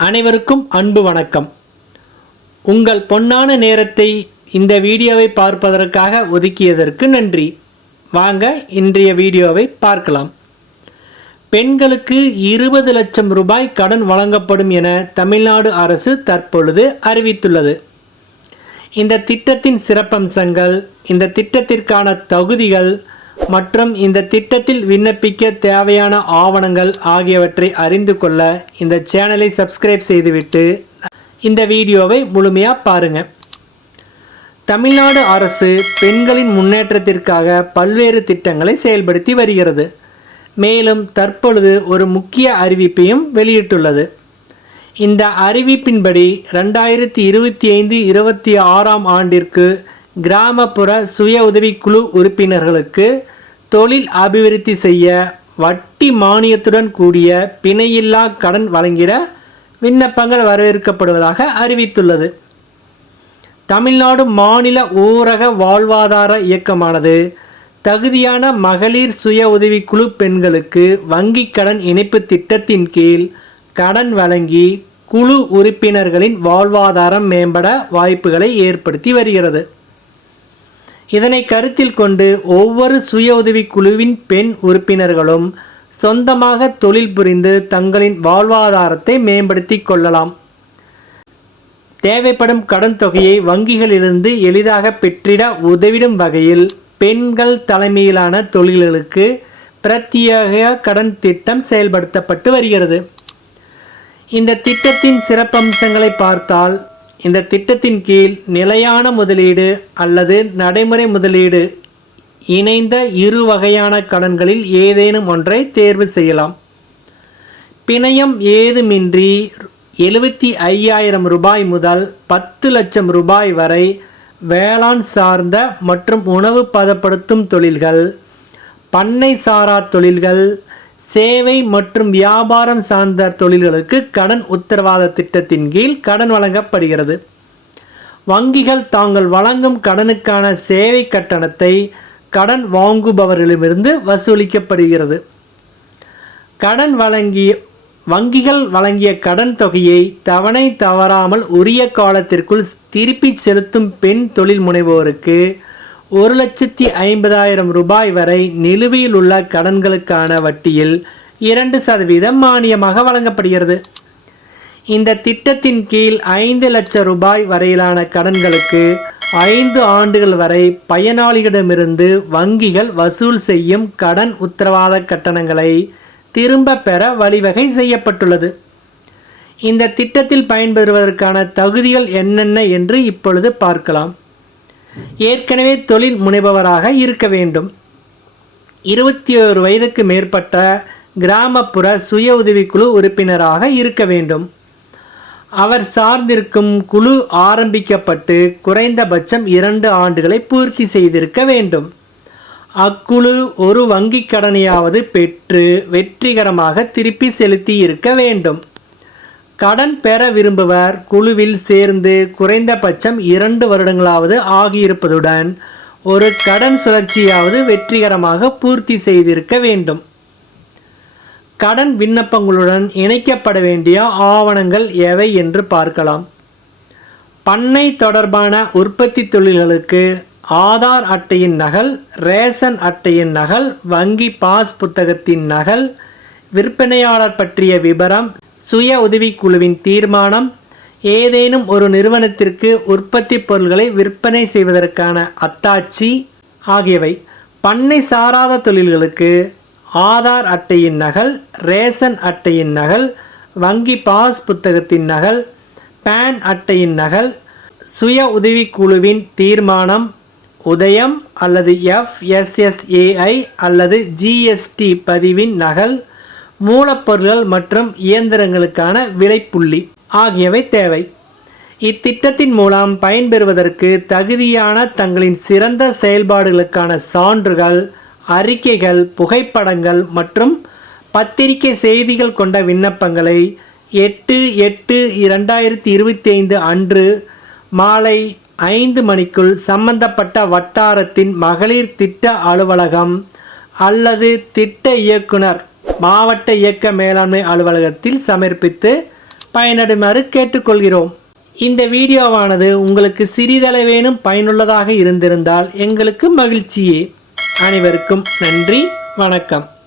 அனைவருக்கும் அன்பு வணக்கம். உங்கள் பொன்னான நேரத்தை இந்த வீடியோவை பார்ப்பதற்காக ஒதுக்கியதற்கு நன்றி. வாங்க இன்றைய வீடியோவை பார்க்கலாம். பெண்களுக்கு 20 லட்சம் ரூபாய் கடன் வழங்கப்படும் என தமிழ்நாடு அரசு தற்பொழுது அறிவித்துள்ளது. இந்த திட்டத்தின் சிறப்பம்சங்கள், இந்த திட்டத்திற்கான தகுதிகள் மற்றும் இந்த திட்டத்தில் விண்ணப்பிக்க தேவையான ஆவணங்கள் ஆகியவற்றை அறிந்து கொள்ள இந்த சேனலை சப்ஸ்கிரைப் செய்துவிட்டு இந்த வீடியோவை முழுமையாக பாருங்கள். தமிழ்நாடு அரசு பெண்களின் முன்னேற்றத்திற்காக பல்வேறு திட்டங்களை செயல்படுத்தி வருகிறது. மேலும் தற்பொழுது ஒரு முக்கிய அறிவிப்பையும் வெளியிட்டுள்ளது. இந்த அறிவிப்பின்படி 2025-26 ஆண்டிற்கு கிராமப்புற சுய உதவிக்குழு உறுப்பினர்களுக்கு தொழில் அபிவிருத்தி செய்ய வட்டி மானியத்துடன் கூடிய பிணையில்லா கடன் வழங்கிட விண்ணப்பங்கள் வரவேற்கப்படுவதாக அறிவித்துள்ளது. தமிழ்நாடு மாநில ஊரக வாழ்வாதார இயக்கமானது தகுதியான மகளிர் சுய உதவிக்குழு பெண்களுக்கு வங்கி கடன் இணைப்பு திட்டத்தின் கீழ் கடன் வழங்கி குழு உறுப்பினர்களின் வாழ்வாதாரம் மேம்பட வாய்ப்புகளை ஏற்படுத்தி வருகிறது. இதனை கருத்தில் கொண்டு ஒவ்வொரு சுய உதவி குழுவின் பெண் உறுப்பினர்களும் சொந்தமாக தொழில் புரிந்து தங்களின் வாழ்வாதாரத்தை மேம்படுத்தி கொள்ளலாம். தேவைப்படும் கடன் தொகையை வங்கிகளிலிருந்து எளிதாக பெற்றிட உதவிடும் வகையில் பெண்கள் தலைமையிலான தொழில்களுக்கு பிரத்யேக கடன் திட்டம் செயல்படுத்தப்பட்டு வருகிறது. இந்த திட்டத்தின் சிறப்பம்சங்களை பார்த்தால், இந்த திட்டத்தின் கீழ் நிலையான முதலீடு அல்லது நடைமுறை முதலீடு இணைந்த இரு வகையான கடன்களில் ஏதேனும் ஒன்றை தேர்வு செய்யலாம். பிணையம் ஏதுமின்றி 75,000 ரூபாய் முதல் 10 லட்சம் ரூபாய் வரை வேளாண் சார்ந்த மற்றும் உணவு பதப்படுத்தும் தொழில்கள், பண்ணை சாரா தொழில்கள், சேவை மற்றும் வியாபாரம் சார்ந்த தொழில்களுக்கு கடன் உத்தரவாத திட்டத்தின் கீழ் கடன் வழங்கப்படுகிறது. வங்கிகள் தாங்கள் வழங்கும் கடனுக்கான சேவை கட்டணத்தை கடன் வாங்குபவர்களிடமிருந்து வசூலிக்கப்படுகிறது. வங்கிகள் வழங்கிய கடன் தொகையை தவணை தவறாமல் உரிய காலத்திற்குள் திருப்பி செலுத்தும் பெண் தொழில் முனைவோருக்கு 1,50,000 ரூபாய் வரை நிலுவையில் உள்ள கடன்களுக்கான வட்டியில் 2% மானியமாக வழங்கப்படுகிறது. இந்த திட்டத்தின் கீழ் 5 லட்சம் ரூபாய் வரையிலான கடன்களுக்கு 5 ஆண்டுகள் வரை பயனாளிகளிடமிருந்து வங்கிகள் வசூல் செய்யும் கடன் உத்தரவாத கட்டணங்களை திரும்ப பெற வழிவகை செய்யப்பட்டுள்ளது. இந்த திட்டத்தில் பயன்பெறுவதற்கான தகுதிகள் என்னென்ன என்று இப்பொழுது பார்க்கலாம். ஏற்கனவே தொழில் முனைபவராக இருக்க வேண்டும். 21 வயதுக்கு மேற்பட்ட கிராமப்புற சுய உதவிக்குழு உறுப்பினராக இருக்க வேண்டும். அவர் சார்ந்திருக்கும் குழு ஆரம்பிக்கப்பட்டு குறைந்தபட்சம் 2 ஆண்டுகளை பூர்த்தி செய்திருக்க வேண்டும். அக்குழு ஒரு வங்கி கடனையாவது பெற்று வெற்றிகரமாக திருப்பி செலுத்தி இருக்க வேண்டும். கடன் பெற விரும்புவர் குழுவில் சேர்ந்து குறைந்தபட்சம் 2 வருடங்களாவது ஆகியிருப்பதுடன் ஒரு கடன் சுழற்சியாவது வெற்றிகரமாக பூர்த்தி செய்திருக்க வேண்டும். கடன் விண்ணப்பங்களுடன் இணைக்கப்பட வேண்டிய ஆவணங்கள் எவை என்று பார்க்கலாம். பண்ணை தொடர்பான உற்பத்தி தொழில்களுக்கு ஆதார் அட்டையின் நகல், ரேஷன் அட்டையின் நகல், வங்கி பாஸ் புத்தகத்தின் நகல், விற்பனையாளர் பற்றிய விபரம், சுய உதவிக்குழுவின் தீர்மானம், ஏதேனும் ஒரு நிறுவனத்திற்கு உற்பத்தி பொருட்களை விற்பனை செய்வதற்கான அத்தாட்சி ஆகியவை. பண்ணை சாராத தொழில்களுக்கு ஆதார் அட்டையின் நகல், ரேஷன் அட்டையின் நகல், வங்கி பாஸ் புத்தகத்தின் நகல், பேன் அட்டையின் நகல், சுய உதவிக்குழுவின் தீர்மானம், உதயம் அல்லது FSSAI அல்லது GST பதிவின் நகல், மூலப்பொருட்கள் மற்றும் இயந்திரங்களுக்கான விலைப்புள்ளி ஆகியவை தேவை. இத்திட்டத்தின் மூலம் பயன்பெறுவதற்கு தகுதியான தங்களின் சிறந்த செயல்பாடுகளுக்கான சான்றுகள், அறிக்கைகள், புகைப்படங்கள் மற்றும் பத்திரிகை செய்திகள் கொண்ட விண்ணப்பங்களை 8/8/2025 அன்று மாலை 5 மணிக்குள் சம்பந்தப்பட்ட வட்டாரத்தின் மகளிர் திட்ட அலுவலகம் அல்லது திட்ட இயக்குனர் மாவட்ட இயக்க மேலாண்மை அலுவலகத்தில் சமர்ப்பித்து பயனடைமாறு கேட்டுக்கொள்கிறோம். இந்த வீடியோவானது உங்களுக்கு சிறிதளவேனும் பயனுள்ளதாக இருந்திருந்தால் எங்களுக்கு மகிழ்ச்சியே. அனைவருக்கும் நன்றி, வணக்கம்.